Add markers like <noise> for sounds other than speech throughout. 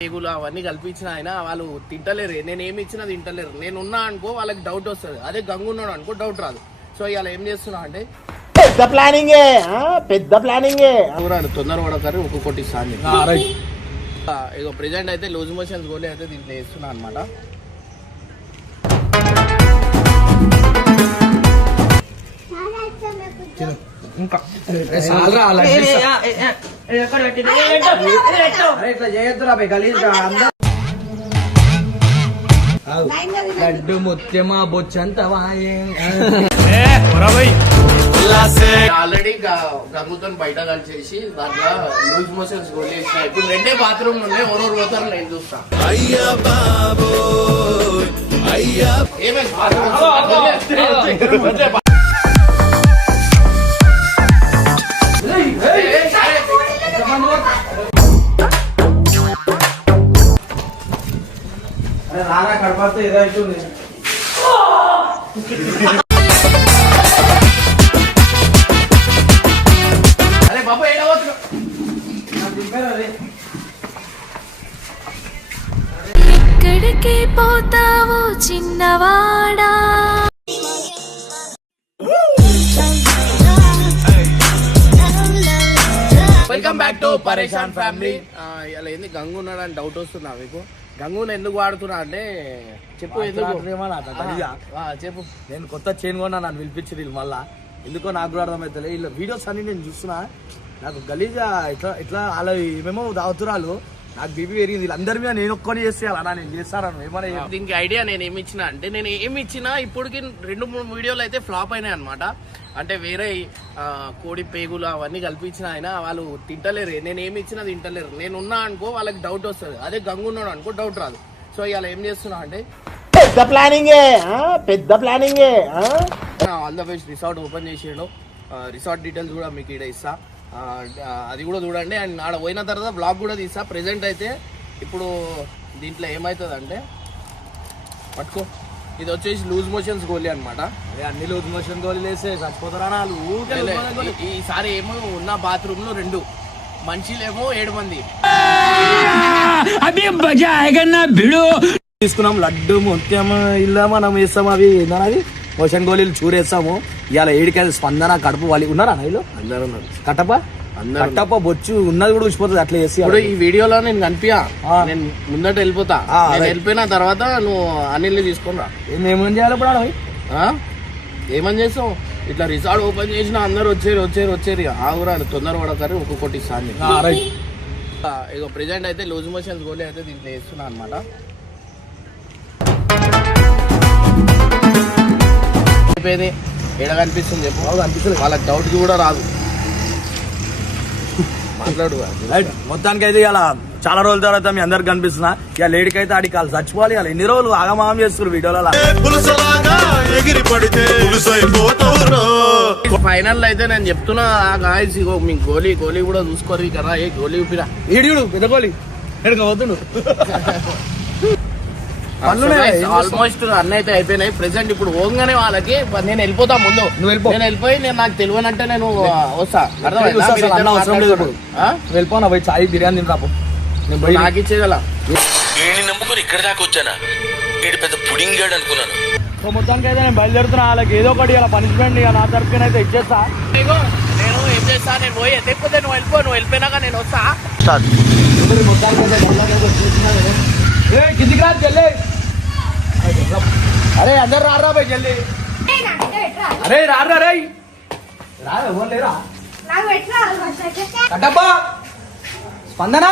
పేగులు అవన్నీ కల్పించిన ఆయన వాళ్ళు తింటలేరు. నేను ఏమి ఇచ్చినా తింటలేరు. నేను ఉన్నా అనుకో వాళ్ళకి డౌట్ వస్తుంది. అదే గంగు ఉన్నాడు అనుకో డౌట్ రాదు. సో ఇవాళ ఏం చేస్తున్నా అంటే? పెద్ద ప్లానింగే పెద్ద ప్లానింగే తొందర పడతారు ఒక్కొక్కటి సాంగ్ ఇక ప్రెజెంట్ అయితే లూజ్ మోషన్స్ గోలీ అయితే దీంట్లో వేస్తున్నా అనమాట గలీజ్ లడ్డు ముత్యమా బొచ్చంత వాయే. ఆల్రెడీ గంగుతో బయట కలిసేసి దాంట్లో లూజ్ మోషన్స్ గోలీ వేసిన ఇప్పుడు రెండే బాత్రూమ్ ఉన్నాయి ఎవరెవరు పోతారు నేను చూస్తా. ఏమైంది bathroom? రారా కడపడితే ఏదైతుంది అరే బాబు ఎక్కడికి పోతావో చిన్నవాడా? Welcome back to Pareshan family ఇలా ఏంది? గంగు ఉన్నాడు అని డౌట్ వస్తుందా మీకు? గంగుని ఎందుకు వాడుతున్నా అంటే చెప్పు చెప్పు. నేను కొత్త చైన్ కొన్నా నన్ను పిలిపించి వీళ్ళు మళ్ళా. ఎందుకో నాకు కూడా అర్థమవుతలే వీళ్ళ వీడియోస్ అన్ని నేను చూస్తున్నా. నాకు గలీజా ఇట్లా ఇట్లా అలా ఏమేమో దావుతురాలు. నాకు బీపీ పెరిగింది. వీళ్ళందరి మీద నేను ఒక్కని చేస్తే అలా నేను చేస్తాను ఏమైనా. దీనికి ఐడియా నేను ఏమి ఇచ్చిన అంటే నేను ఏమి ఇచ్చినా ఇప్పటికి రెండు మూడు వీడియోలు అయితే ఫ్లాప్ అయినాయి అనమాట అంటే వేరే కోడి పేగులు అవన్నీ కల్పించిన ఆయన వాళ్ళు తింటలేరు. నేను ఏమి ఇచ్చినా తింటలేరు. నేను ఉన్నా అనుకో వాళ్ళకి డౌట్ వస్తుంది. అదే గంగు ఉన్నాడు అనుకో డౌట్ రాదు. సో ఇవాళ ఏం చేస్తున్నా అంటే పెద్ద ప్లానింగే పెద్ద ప్లానింగే ఆ. All the best resort open చేసాడు. రిసార్ట్ డీటెయిల్స్ కూడా మీకు ఇక్కడ ఇస్తా. ఆ, ఆ, అది కూడా చూడండి. అండ్ ఆడ పోయిన తర్వాత బ్లాగ్ కూడా తీస్తా ప్రెసెంట్ అయితే ఇప్పుడు దీంట్లో ఏమవుతుంది అంటే పట్టుకో. ఇది వచ్చేసి లూజ్ మోషన్స్ గోలీ అనమాట అన్ని లూజ్ మోషన్ గోళీలు వేస్తే చచ్చిపోతారా. ఈసారి ఏమో ఉన్న బాత్రూమ్లో రెండు. మనుషులేమో ఏడు మంది. తీసుకున్నాం లడ్డు ముత్యం ఇలా మనం వేస్తాం అవి. ఏందని అవి మోషన్ గోళీలు చూడేస్తాము ఇవాళ ఏడికైతే స్పందన కడుపు వాళ్ళు ఉన్నారా నైలో? అందరూ ఉన్నారు కట్టప అందరూ కట్టప బొచ్చు ఉన్నది కూడా ఉచిపోతుంది అట్లా చేసి ఇప్పుడు ఈ వీడియోలో నేను కనిపించా. నేను ముందట వెళ్ళిపోతా. నేను. వెళ్ళిపోయిన తర్వాత నువ్వు అనిల్ని తీసుకొని రా. ఏమేమి చేయాలి ఇప్పుడు? ఏమని చేస్తావు? ఇట్లా రిసార్ట్ ఓపెన్ చేసిన అందరు వచ్చేరు వచ్చేరు వచ్చేరు. ఇక ఆగురాడు తొందర పడతారు ఒక్కొక్కటి రైట్. ఇక ప్రెజెంట్ అయితే లూజ్ మోషన్స్ గోలీ అయితే దీంట్లో వేస్తున్నా అనమాట అయిపోయింది. ఎడ కనిపిస్తుంది చెప్పు? బాగా అనిపిస్తలేదు. వాళ్ళకి డౌట్ కూడా రాదు. మాట్లాడు రైట్ మొత్తానికి అయితే ఇలా చాలా రోజుల తర్వాత మీ అందరికి కనిపిస్తున్నా. ఇక లేడీకి అయితే ఆడికి వాళ్ళు చచ్చిపోవాలి. ఇలా ఎన్ని రోజులు ఆగమాగం చేస్తారు వీడియోలలో? పులుసలాగా ఎగిరి పడితే పులుసైపోతావురో. ఫైనల్ అయితే నేను చెప్తున్నా గాయస్ ఇగో మీ గోలీ గోలీ కూడా చూసుకోరు కదా ఏ గోలీ ఊపిరా? ఈడియుడు పెద్దగోలి ఎక్కడికి పోతుండు? <laughs> ఆల్మోస్ట్ అన్ని అయితే అయిపోయినాయి. ప్రెసెంట్ ఇప్పుడు పోగానే వాళ్ళకి నేను వెళ్ళిపోతా ముందు. నేను వెళ్ళిపోయి నేను నాకు తెలియనంటే నేను వస్తా? వెళ్ళిపోనా పోయి చాయ్ బిర్యానీ పోయి నాకు ఇచ్చేగల వీడిని నమ్ముకుని ఇక్కడ దాకా వచ్చానా? వీడు పెద్ద పుడింగ్ గాడు అనుకున్నాను. సో మొత్తానికి అయితే నేను బయలుదేరుతున్నా వాళ్ళకి ఏదో ఒకటి ఇలా పనిష్మెంట్ ఇక నా తరఫున అయితే ఇచ్చేస్తా. నేను ఏం చేస్తా నేను పోయి లేకపోతే నువ్వు వెళ్ళిపో నువ్వు వెళ్ళిపోయినాక నేను వస్తా. మొత్తానికి అయితే కిందికి రా జల్లి. అరే అందరు రారా పోయి జల్లి. అరే రారా రే రా ఎవరు లేరా? కట్టబ్బా స్పందన?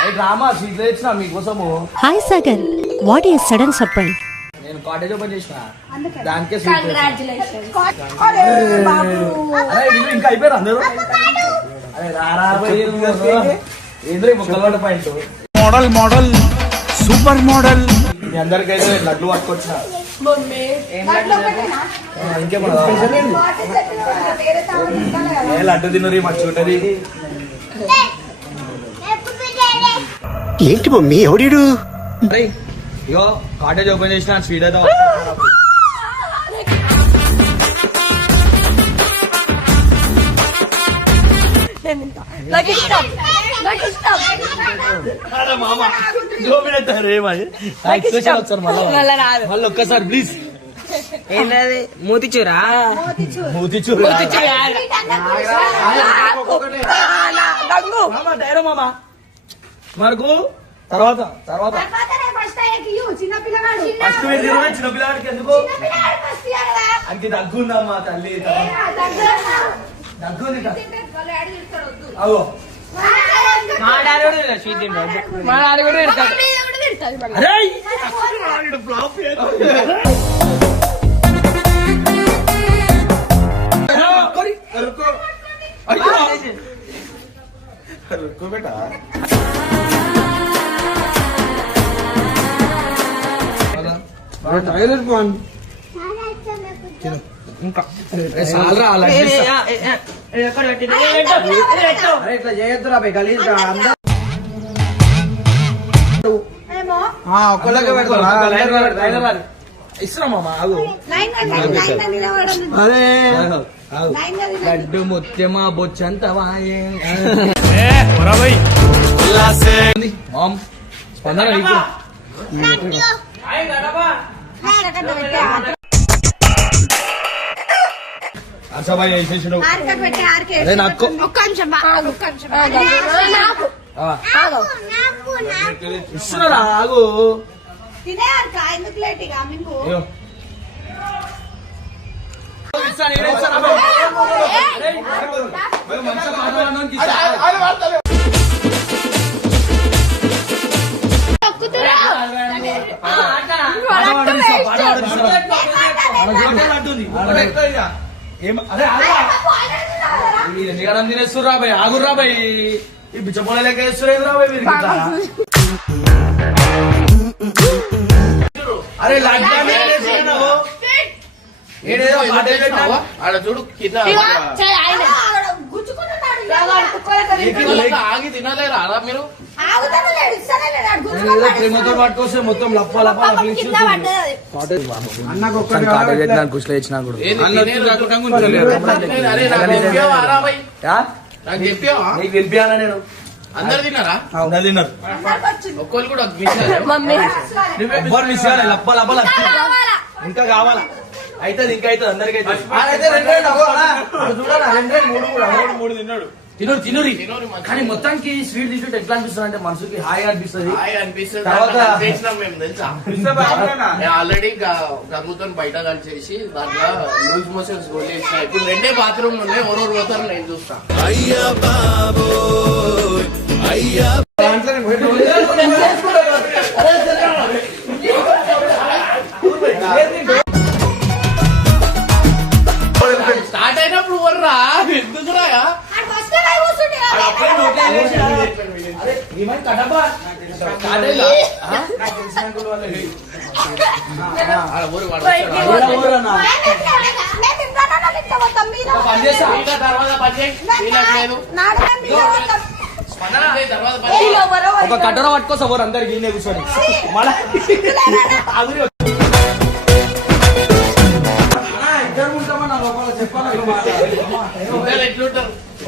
అరే డ్రామా సీట్లు ఇచ్చిన మీకోసము. Hi Sagar what is sudden surprise? నేను కాటేజ్ ఓపెన్ చేసిన. దానికే స్వీట్ అరే వీళ్ళు ఇంకా అయిపోయారు అందరూ? అరే రారా పోయి ఏంద్రీ ముక్కలు point? Model model super model. మీ అందరికైతే లడ్లు పట్టుకొచ్చిన. ఇంకేమన్నా ఏ లడ్డు తిన్నది మంచిగా ఉంటది ఏంటి మమ్మీ ఎవడీడు? అరే ఇగో కాటేజ్ ఓపెన్ చేసిన స్వీట్ అయితే ఇష్టం. అరే మళ్ళీ ఒక్కసారి ప్లీజ్ ఏంటది మూతిచూరా మూతి చూడు మామ డైరో మామ మనకు తర్వాత తర్వాత ఫస్ట్ మీరు తిరగడం చిన్న పిల్లవాడికి ఎందుకు. అంకి దగ్గుందమ్మా తల్లి దగ్గుంది వాళ్ళ డాడీ తిడతాడు, వద్దు. అగో మా అరే పెట్టు. ఇట్లా చేయొద్దురా గలీజ్ ఒక్కళ్ళకే పెడతారా? నిలబడడం. లడ్డు ముత్యమా బొచ్చంత స్పందన అదే నాకు ఒక్క నిమిషం. ఒక్క నిమిషం. ఇస్తున్నారా? ఆగు. తినే ఏం అరే ఆగురా. ఈ ఎన్నిగడం తినేస్తుర్రా బాయ్ ఆగుర్రా బాయ్ ఈ బిచ్చపోల లెక్క వేస్తున్నారు బాయ్ మీరు. అరే వేస్తున్నావు. ఏడేదో? ఆడ చూడు కింద గుచ్చుకుంటున్నాడు ఇలా తుక్కలతో లేకి- వాళ్ళకి ఆగి తినలేరా? మీరు. పట్టుకొస్తే మొత్తం లప్ప నాకు నేను? అందరు తిన్నారా? అందరు. ఒక్కరు కూడా మిస్ లప్ప? ఇంకా కావాలా? అవుతుంది ఇంకా అందరికి అయితే చూడాలా? మూడు మూడు తిన్నాడు. తినరు తినరు. మంచిగా. కానీ మొత్తానికి స్వీట్ తీసుకుంటే ఎట్లా అనిపిస్తుంది అంటే మనసుకి అనిపిస్తుంది. హాయ్ అనిపిస్తుంది. తర్వాత- తెలుసా? ఆల్రెడీ గంగుతో బయట కలిసేసి దాంట్లో లూజ్ మోషన్స్ గోలేసిన ఇప్పుడు రెండే బాత్రూమ్ ఉన్నాయి ఎవరెవరు పోతారు నేను చూస్తా. స్టార్ట్ ఎవరో ఒక కట్టర పట్టుకోసా పోరు అందరికి ఇన్నే కూర్చొని? మళ్ళా ఇద్దరు ఉంటామన్నా లోపల చెప్పాలా ఎట్లుంటారు?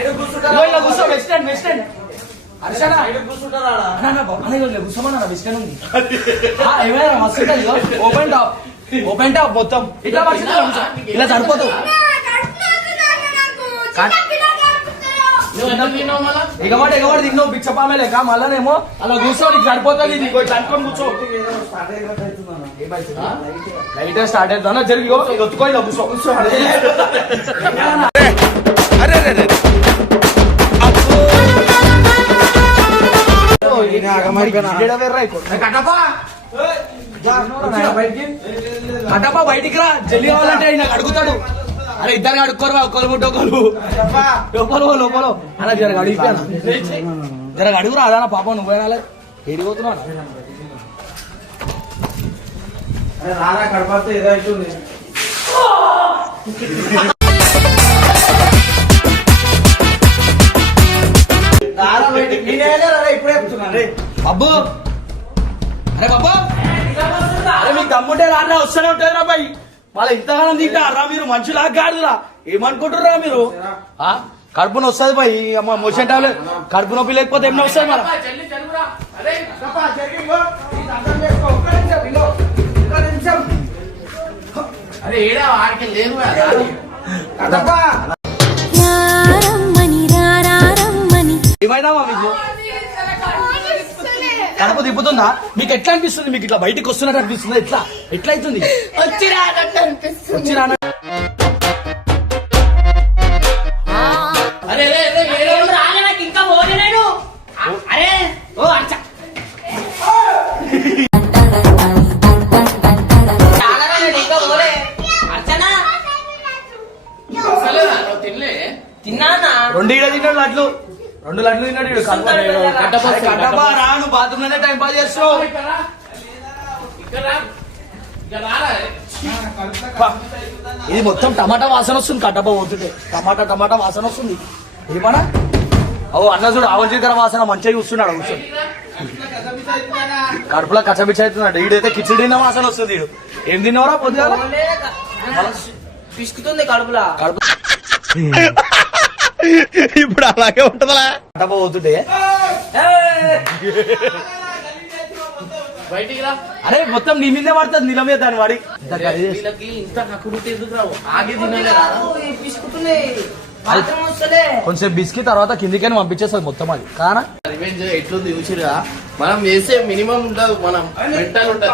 ఇలా కూర్చో వెస్ట్ ఎండ్ వెస్ట్ అన్న, ఇలా కూర్చోమన్నా వెస్ట్ ఎండ్ ఉంది. ఏమైనా మస్తు ఉంటుంది, ఇగో. ఓపెన్ టాప్ ఓపెన్ టాప్ మొత్తం. ఇట్లా పరిస్థితి ఇలా కూర్చో. మళ్ళా? ఎగవాడు ఎగవాడు తిన్నావు బిచ్చపామే లేక మళ్ళనేమో అలా కూర్చోని ఇట్లా సరిపోతుంది కూర్చో. లైట్ స్టార్ట్ అవుతుందా జరిగి ఒత్తుకో ఇలా కూర్చో. కూర్చో. కటపా బయటికి రా. జల్లి కావాలంటే ఆయన అడుగుతాడు. అరే ఇద్దరు అడుక్కోరు ఒకరు ముట్టు ఒకరు లోపల లోపల అలా జరగ అడిగిపోయాను? జర అడుగురా అదానా పాపం నువ్వేనా ఏడిపోతున్నావు అరే రారా కడపడితే ఏదో అవుతుంది రారా బయటికి. బాబు. అరే బాబు. అరే మీకు దమ్ముంటే రారా వస్తూనే ఉంటుంది రా బాయ్. మళ్ళీ ఇంతగానం తింటారా మీరు? మనుషులా కాదురా ఏమనుకుంటుర్రా మీరు? ఆ? కడుపు వస్తుంది బాయ్. అమ్మ మోషన్ టాబ్లెట్ కడుపు నొప్పి లేకపోతే ఏమన్నా వస్తుంది మరి? అరే ఏడా ఆడికి లేదు ఏమైనా మీకు? కడుపు తిప్పుతుందా మీకు ఎట్లా అనిపిస్తుంది? మీకు ఇట్లా బయటికి వస్తున్నట్టు అనిపిస్తుందా? ఎట్లా? ఎట్లా అవుతుంది? వచ్చి రానట్టు అనిపిస్తుంది. వచ్చి రాన అరే అరే అరే ఏడా రాలే నాకు ఇంకా పోలే నేను అరే. ఓ అచ్చ. రెండు తిన్నాడు లడ్లు. రెండు లడ్లు తిన్నాడు ఈడు. కడుపు కట్టపా, అరే కట్టపా, రా నువ్వు బాత్రూమ్లోనే టైం పాస్ చేస్తున్నావు. ఇది మొత్తం టమాటా వాసన వస్తుంది కట్టప పోతుంటే టమాటా టమాటా వాసన వస్తుంది. ఏమన్నా ఓ అన్న చూడు ఆవల జీలకర్ర వాసన మంచిగా చూస్తున్నాడు కూర్చొని కడుపులో కచ్చబిచ్చ అవుతున్నాడు ఈడైతే కిచిడి తిన్న వాసన వస్తుంది ఈడు. ఏం తిన్నావురా పొద్దుగా పిసుకుతుంది కడుపులా. కడుపు <laughs> ఇప్పుడు అలాగే ఉంటదా పోతుంటే అరే మొత్తం నీ మీదే పడుతుంది నిల మీద దాని వాడి. ఇంత కొంచెం బిస్కెట్ తర్వాత కిందికైనా పంపించేస్తుంది మొత్తం అది. కానా? రివెంజ్ ఎట్లుంది చూసిరా మనం చేసే మినిమం ఉండదు మనం మెంటల్ ఉంటది?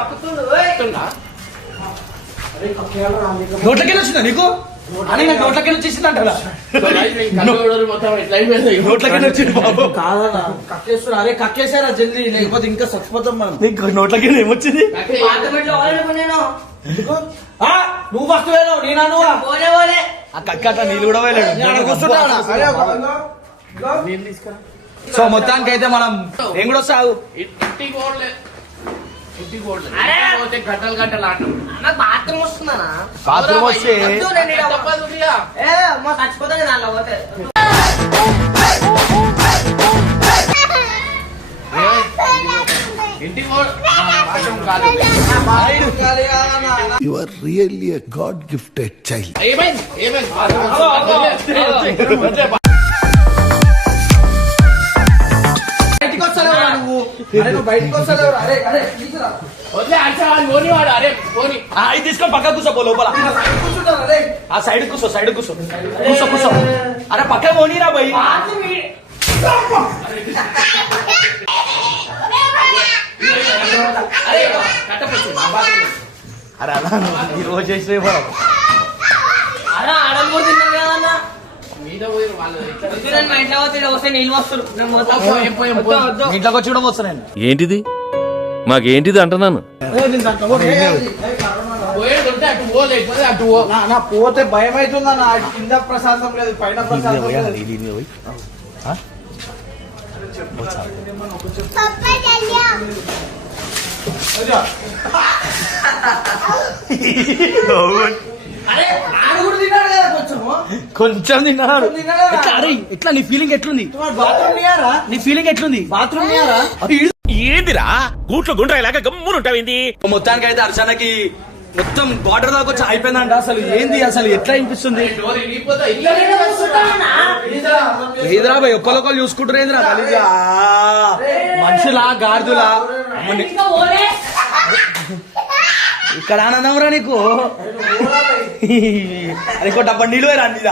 నోట్లకెళ్ళి వచ్చిందా నీకు? అని నాకు వచ్చేసింది అంటారా వచ్చింది బాబు. కాదన్నా కక్కేస్తున్నా. అరే కక్కేసారా జల్దీ? లేకపోతే ఇంకా చచ్చిపోతాం మనం. నీకు ఏమొచ్చింది? నువ్వు ఫస్ట్ పోయినావు నేను నువ్వు? పోలే పోలే. ఆ కక్క అట్లా నీళ్ళు కూడా వెళ్ళాడు సో మొత్తానికి అయితే మనం నేను కూడా సాగు ఇంటికి పోలే బాత్రూమ్ వస్తే you are really god gifted child ఏమైంది? ఏమైంది? ఇది తీసుకొని పక్క కూర్చో లోపల. ఆ సైడ్ కూర్చో సైడ్ కూర్చో. కూర్చో కూర్చో. అరే పక్క పోనీరా పోయి ఈ- అరే అలా ఈ రోజు చేసే మనం అరే ఆడలు కూడా తిన్నాను కదన్నా. ఇంట్లోకి వచ్చి కూడా వస్తా నేను. ఏంటిది? మాకేంటిది అంటున్నాను? పోయేది ఉంటే అటు పో లేకపోతే అటు పో. నా నా పోతే భయం అవుతుందన్న కింద ప్రశాంతం లేదు పైన ప్రశాంతం లేదు. <laughs> అరే కొంచెం తిన్నాడు? ఎట్లా అరే ఎట్లా నీ ఫీలింగ్ ఎట్లుంది బాత్రూమ్ నియారా నీ ఫీలింగ్ ఎట్లుంది బాత్రూమ్ నియారా ఏందిరా గూట్లో గుండ్రాయిలాగా గమ్మునుంటావింది మొత్తానికి అయితే అర్చనకి మొత్తం బార్డర్ దాకా వచ్చి అయిపోయిందంట అసలు ఏంది అసలు ఎట్లా అనిపిస్తుంది ఏదిరా భయ్ ఒక్కరొకరు చూసుకుంటారు ఏదిరా మనుషులా గాడిదులా ఇక్కడ ఆనందం రా నీకు అది ఇంకో డబ్బా నీళ్ళు మీద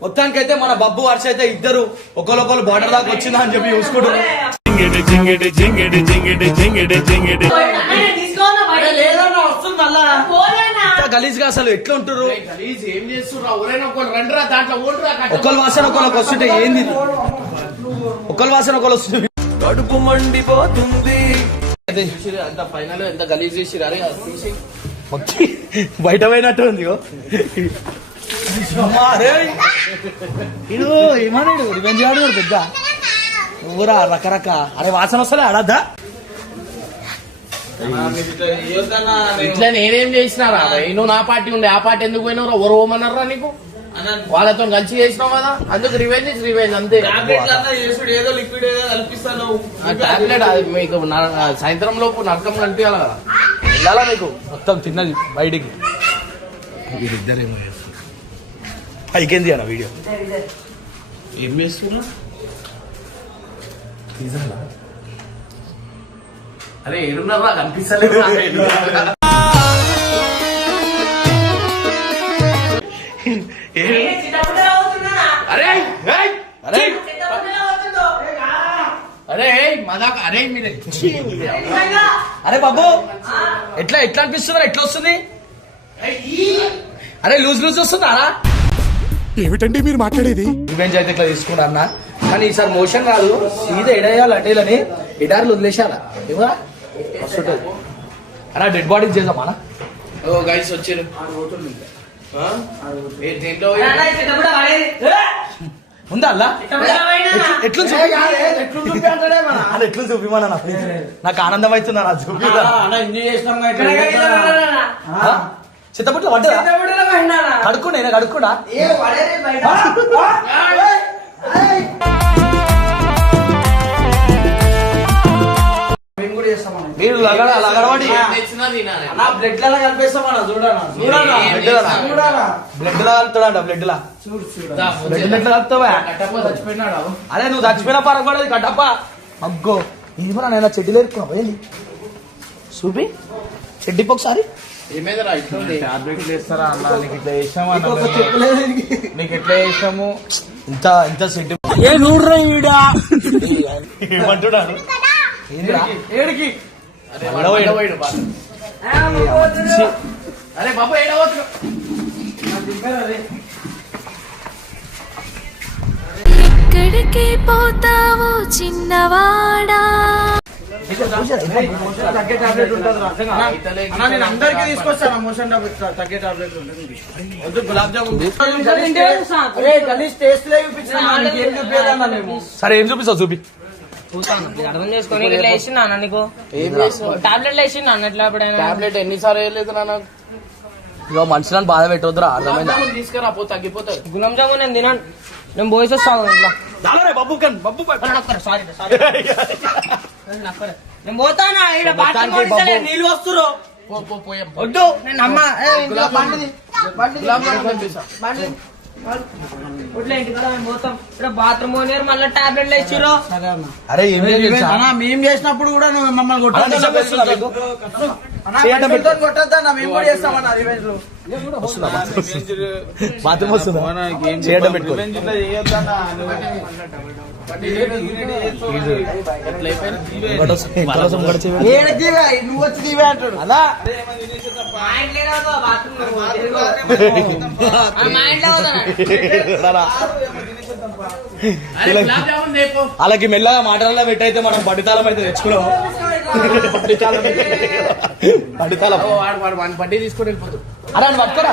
మొత్తానికి అయితే మన బబ్బు వర్ష అయితే ఇద్దరు ఒకరొకరు బార్డర్ దాకా వచ్చిందా అని చెప్పి చూసుకుంటారు లేదన్నా వస్తుంది మళ్ళా ఇంత గలీజ్గా అసలు ఎట్లా ఉంటారు ఒకళ్ళ వాసన ఒకళ్ళకి వస్తుంటే ఏంది? ఒకళ్ళ వాసన ఒకళ్ళు వస్తుంది కడుపు మండిపోతుంది అంత ఫైనల్ ఎంత గలీజ్ చేసిరు మొత్తం బయట పోయినట్టు ఉంది. ఇడు ఏమన్నాడు రివెంజ్ ఆడు పెద్ద. నువ్వురా రకరక. అరే వాసన వస్తలే అడద్దా ఇట్లా నేనేం చేసినారా? నువ్వు నా పార్టీ ఉండే ఆ పార్టీ ఎందుకు పోయినావు ఎవరు పోమన్నారా నీకు? వాళ్ళతో కలిసి చేసినావు కదా? అందుకు రివెంజ్ ఇస్ రివెంజ్ అంతే. ఏదో లిక్విడ్ ఏదో కల్పిస్తాను ఆ టాబ్లెట్ అది మీకు సాయంత్రం లోపు నరకం అనిపించాలి కదా. వెళ్ళాలా మీకు మొత్తం తిన్నది బయటికి. పైకేంది అన్న వీడియో? ఏం చేస్తున్నా? అరే ఏడున్నారా కనిపిస్తలేదు. అరే ఏయ్! అరే. అరే ఏయ్, మదాక అరే మీరు అరే బాబు! ఎట్లా ఎట్లా అనిపిస్తున్నారు ఎట్లా వస్తుంది? అరే లూజ్ లూజ్ వస్తుందా ఏమిటండి మీరు మాట్లాడేది? రివెంజ్ అయితే ఇట్లా తీసుకున్నా అన్న. కానీ ఈసారి మోషన్ కాదు సీదా ఎడేయాలి అటేలని ఎడార్లు వదిలేసారా ఏమరా? వస్తుంటది అలా డెడ్ బాడీ చేద్దామా అన్న? ఓ గైస్ వచ్చారు. ఆ? ఏ, దేంట్లో? ఉందా అలా ఎట్లు ఎట్లు చూపిమన్నా నా ప్లీజ్ నాకు ఆనందం అవుతుందా నా చూపి చిత్తపట్లు పడ్డా కడుక్కుండా నేను కడుక్కుండా మీరు లగడ లగడబడి ఏం తెచ్చినా తినాలి. బ్లడ్ లా కలిపేస్తామన్నా చూడనా? ఏం బ్లడ్ లా తెచ్చినా బ్లడ్ లా కలుపుతాడంట బ్లడ్ లా దా, బ్లడ్ ఎట్లా కలుపుతావా? కట్టప్ప చచ్చిపోయినాడు? అరే నువ్వు చచ్చిపోయిన పరగబడదు కట్టప్ప. అగ్గో ఏమన్నా నేను చెడ్డీలు ఎరుకున్నావు ఏంది? చూపి చెడ్డీకి ఒకసారి టాబ్లెట్లు వేస్తారా అన్న? నీకు ఇట్లా నీకు. వేసాము ఇంత ఇంత ఏ నూడ్రా ఏమంటున్నాడు? అరే బాబు ఏడవచ్చు ఎక్కడికి పోతావో చిన్నవాడా? తగ్గే టాబ్లెట్ ఉంటుంది అన్న నేను అందరికీ తీసుకొస్తాను మోషన్ టాబ్లెట్ తగ్గే టాబ్లెట్ ఉంటుంది వద్దు గులాబ్ జామున్. గలీజ్ టేస్ట్ లే చూపించిన సరే ఏం చూపిస్తావు చూపి. అర్థం చేసుకొని ఇట్లా వేసిందా అన్న నీకు? ఏం చేసినావు టాబ్లెట్లు వేసిందా అన్న ఎట్లా ఎప్పుడైనా టాబ్లెట్ ఎన్నిసార్లు వేయలేదు మనుషులను బాధ పెట్టవద్దురా అర్థమైందా? తీసుకురా పో తగ్గిపోతుంది గులాం జామున్ నేను పోయి వస్తాను ఇంట్లో. దాలరే బబ్బు కన్ బబ్బు సారీ సారీ. నేను పోతానా ఈడ. నీళ్ళు వస్తురు పో పో పోయాం వద్దు నేను అమ్మ గులాబ్ మేము చేసినప్పుడు కూడా నువ్వు మమ్మల్ని. కొట్టద్దన్న మేము కూడా చేస్తామన్న రివెంజ్లో. బాత్రూమ్ వస్తుందా? చేయడం పెట్టుకో. ఇంకోటి వస్తుంది, ఇంకోటి వస్తుంది, ఇంకోటి చేయి. ఏడికి నువ్వు వచ్చి అంటాడు అలా మా ఇంట్లో ఏదో బాత్రూమ్ మా ఇంట్లో పోతానా అలా. అరే గులాబ్ జామున్ దేపో వాళ్ళకి మెల్లగా మాటలలో పెట్టయితే మనం పడితాళం అయితే తెచ్చుకున్నాం. పడితాళం పడితాళం ఓ, వాడు వాడు వాడిని పట్టి తీసుకొని వెళ్ళిపోతాడు. అరే పట్టుకోరా.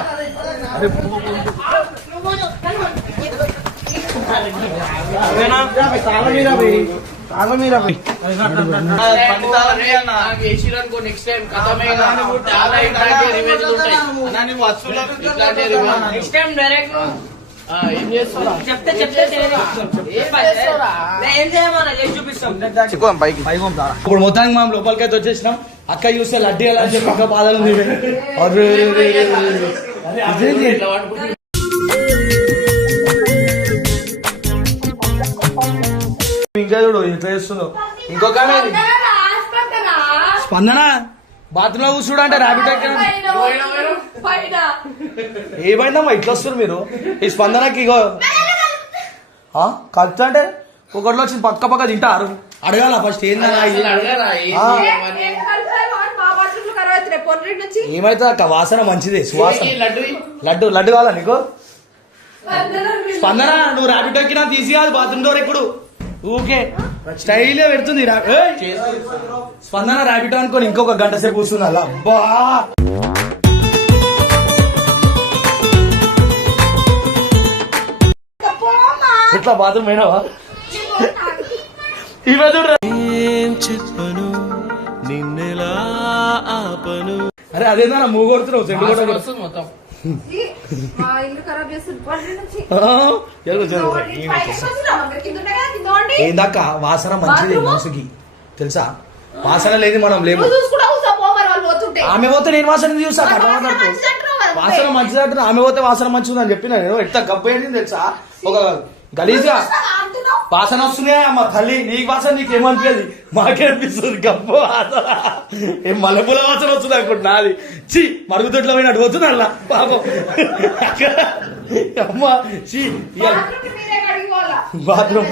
నాకు వేసిరనుకో నెక్స్ట్ టైం డైరెక్ట్ ఇప్పుడు మొత్తానికి మనం లోపలికైతే వచ్చేసినాం. అక్క చూస్తే లడ్డీ ఎలా చెప్పి ఇంకా బాధలు ఉంది ఇంకా చూడు. ఇట్లా చేస్తుందో ఇంకొక. స్పందన? బాత్రూమ్లో కూర్చుడు అంటే ర్యాబిట్ ఏమైందమ్మా ఇట్లా వస్తారు మీరు. ఈ స్పందనకి ఇగో. ఖర్చు అంటే ఒకటిలో వచ్చి పక్క పక్క తింటారు. అడగాల ఫస్ట్ ఏందన్నా? ఏమైతే అక్క? వాసన మంచిది సువాసన. ఈ లడ్డు? లడ్డు లడ్డు కావాలా నీకు? స్పందన నువ్వు ర్యాబిట్ ఎక్కినా తీసి కాదు బాత్రూమ్ డోర్ ఎక్కుడు ఊకే. స్టైల్ పెడుతుంది రా- ఏయ్! స్పందన ర్యాబిట్ అనుకొని ఇంకొక గంట సేపు కూర్చుంది అలా అబ్బా ఇట్లా బాత్రూమ్ అయినావా ఇవే చూడరా అరే అదేందా మూగు కొడుతున్నావు చెండు వాసన కూడా వస్తుంది మొత్తం. ఏందక్క? వాసన మంచిది మనసుకి. తెలుసా? వాసన లేదు మనం లేము. ఆమె పోతే నేను వాసన చూసా వాసన. మంచిది ఆమె పోతే వాసన మంచిది అని చెప్పిన నేను. ఎంత గబ్బు ఏంటి తెలుసా? ఒక గలీజ్గా అంటున్నావు? వాసన వస్తున్నాయి? అమ్మ తల్లి నీకు వాసన నీకు ఏమనిపించదు మాకేమనిపిస్తుంది గబ్బు వాసన. ఏం మల్లెపూల వాసన వస్తుంది అనుకుంటున్నా అది చి మరుగుదొడ్లో పోయినట్టు పోతుంది అలా. పాపం. అమ్మ చి. బాత్రూమ్.